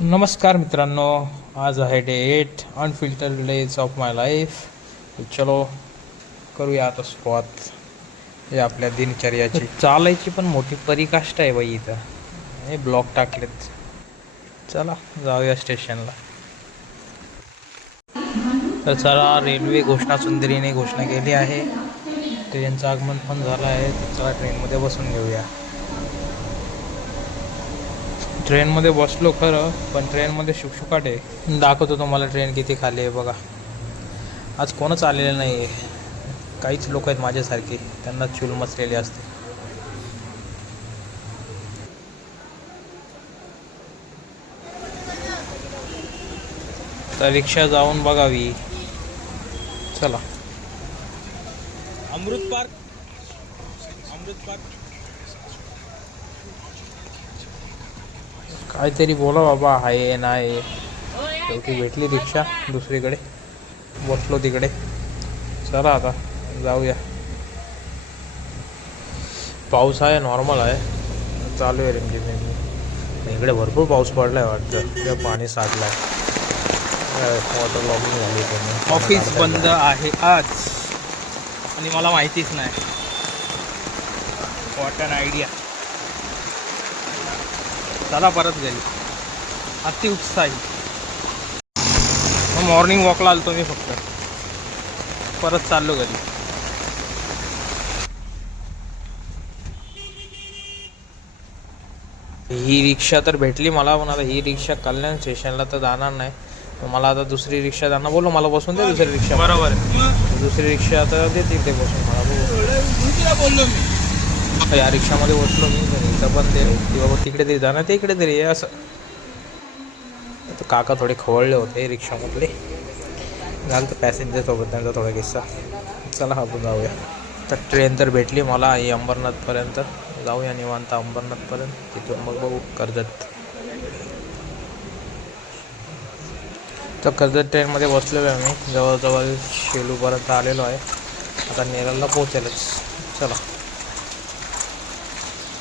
नमस्कार मित्रांनो, आज आहे day 8 unfiltered days of my life. चलो करूया आता सुरुवात हे आपल्या दिनचर्याची. चालायची पण मोठी परिकाष्ठा आहे बाई इथं. हे ब्लॉक टाकलेत. चला जाऊया स्टेशनला. तर चला, रेल्वे घोषणा सुंदरीने घोषणा केली आहे. ट्रेनचं आगमन पण झालं आहे. तर चला ट्रेनमध्ये बसून घेऊया. ट्रेनमध्ये बसलो खरं, पण ट्रेनमध्ये शुकशुकाट आहे. दाखवतो तुम्हाला ट्रेन किती खाली आहे बघा. आज कोणच आलेलं नाही आहे. काहीच लोक आहेत माझ्यासारखे, त्यांना चूल मचलेली असते. तर रिक्षा जाऊन बघावी. चला. अमृत पार्क. अमृत पार्क. काहीतरी बोला बाबा, आहे नाही. शेवटी भेटली रिक्षा दुसरीकडे. बसलो तिकडे. चला आता जाऊया. पाऊस आहे, नॉर्मल आहे, चालू आहे रिमझिम. इकडे भरपूर पाऊस पडलाय वाटतं. इकडे पाणी साठलं आहे. वॉटर लॉगिंग झाली पूर्ण. ऑफिस बंद आहे आज आणि मला माहितीच नाही. What an idea. चला परत घरी. अति उत्साही. मॉर्निंग वॉकला आलतो मी फक्त. परत चाललो घरी. ही रिक्षा तर भेटली मला, पण आता ही रिक्षा कल्याण स्टेशनला तर जाणार नाही. मला आता दुसरी रिक्षा त्यांना बोललो, मला बसून दे दुसरी रिक्षा. बरोबर. दुसरी रिक्षा आता देतील ते बसून मला. बोललो मी. या रिक्षामध्ये बसलो मी, इथं पण ते की बाबा तिकडे तरी जाणार, ते इकडे तरी असं. काका थोडे खवळले होते रिक्षामधले. झालं तर पॅसेंजरसोबत त्यांचा थोडा किस्सा. चला आपण जाऊया. तर ट्रेन तर भेटली मला, ही अंबरनाथपर्यंत. जाऊया निवांत अंबरनाथपर्यंत, तिथून मग बघू कर्जत. तर कर्जत ट्रेनमध्ये बसलेलो आहे मी. जवळजवळ शेलूपर्यंत आलेलो आहे. आता नेरळला पोहोचेलच. चला.